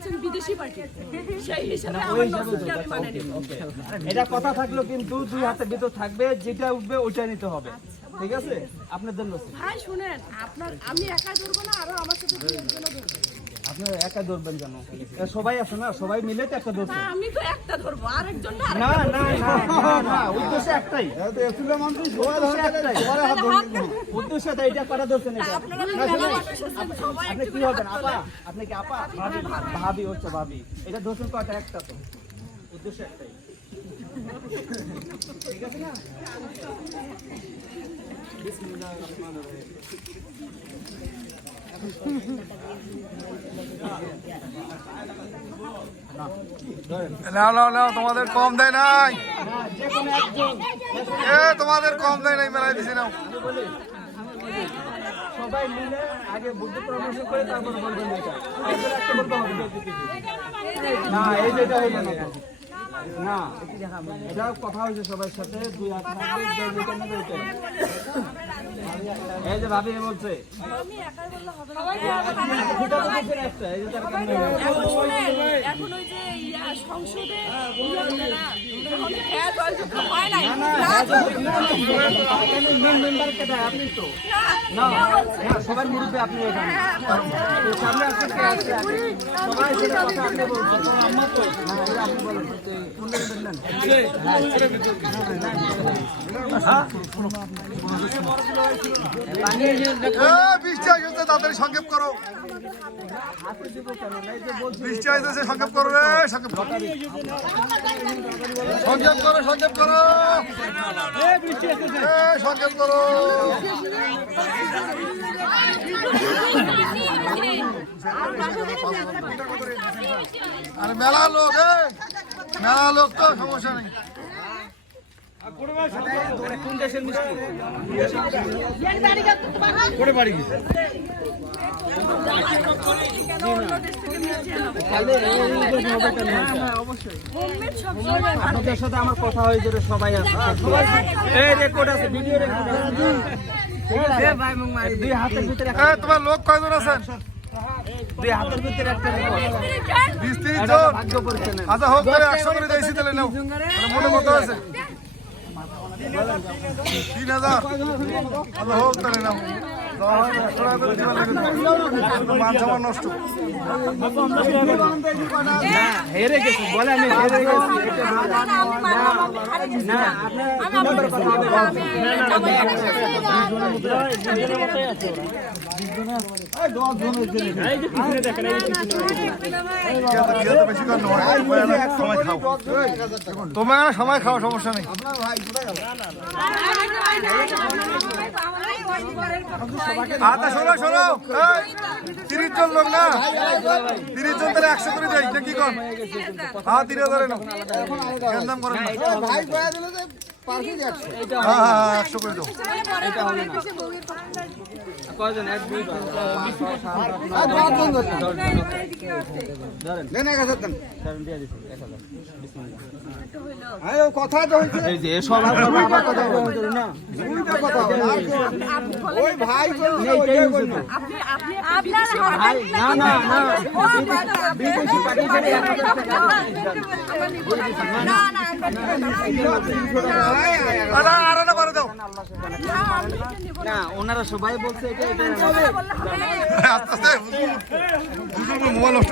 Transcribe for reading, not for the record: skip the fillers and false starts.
হচ্ছেন বিদেশি পার্টি, সেই হিসাবে আমার নজরকে আমি মানে নেব। এটা কথা থাকলো, কিন্তু 2 হাতের ভিতর থাকবে, যেটা উঠবে ওইটা নিতে হবে, ঠিক আছে? আপনাদের নসিব। ভাই শুনেন, আমি একা ধরবো না, আরো আমার সাথে 2-1 ধরবো। আপনারা একা ধরবেন কেন? সবাই আছে না, সবাই মিলে তো একটা ধরছে। আমি তো একটা ধরবো, আরেকজন না। না না না, উদ্দেশ্য একটাই, উদ্দেশ্য এটা করা ধরছেন। আপনি কি হবেন? আপা? আপনি কি আপা? ভাবি হচ্ছে, ভাবি। এটা ধরছেন কয়টা? একটা তো, উদ্দেশ্য একটাই, ঠিক আছে না? নাও তোমাদের কম দেয় নাই, তোমাদের কম দেয় নাই, মেলাই দিছি নাও। সবাই মিলে আগে বুদ্ধি পরামর্শ করে তারপর বলবেন এটা। একটা বলতে হবে না, এই যেটা হইলো না না, এটা কথা হয়েছে সবার সাথে। 2 হাত লাগবে, এই যে ভাবি বলছে এখন ওই যে সংসদে মেম্বার কেটে আপনি তো না, সবার মুরব্বী আপনি এখানে সামনে আসতে সবাই সেটা কথা আপনি বলছেন। আমার তো আপনি বলেন বৃষ্টি আসছে, তাড়াতাড়ি সংক্ষেপ করো। বৃষ্টি আসতেছে, সংক্ষেপ করো রে, সংক্ষেপ করো, সংক্ষেপ করো, সংক্ষেপ করো, সংক্ষেপ করো। আরে মেলা লোক, মেলা লোক তো সমস্যা নেই। কোন দেশের মিষ্টি? আপনাদের সাথে আমার কথা হয়েছে, সবাই আছে, এই রেকর্ড আছে, ভিডিও রেকর্ড আছে। 2 হাতের ভিতরে তোমার লোক কয়জন আছেন? 2 হাতের ভিতরে একটা রেকর্ড। 20-30 জন। ভাগ্য পরীক্ষা নেন। আচ্ছা হোক করে 100 করে দিয়েছি, তাহলে নাও। মনে কত আছে? 3000। আচ্ছা হোক, তাহলে নাও। মান সম্মান নষ্ট। হেরে গেছি বলে, আমি হেরে গেছি। না, তোমার সময় খাও, সমস্যা নেই। আচ্ছা শোনো শোনো, 30 জন লোক না, 30 জন তাহলে 100 করে দেয়, কি কর? হ্যাঁ 3000 নাও, দাম করেন না। হ্যাঁ 100 করে দাও। কয়জন? 1 2 কথা তো হয়েছে, এই যে সবার কথা না, ওই ভাই না, ওনারা সবাই বলছে এটা আস্তে আস্তে মোবাইল নষ্ট।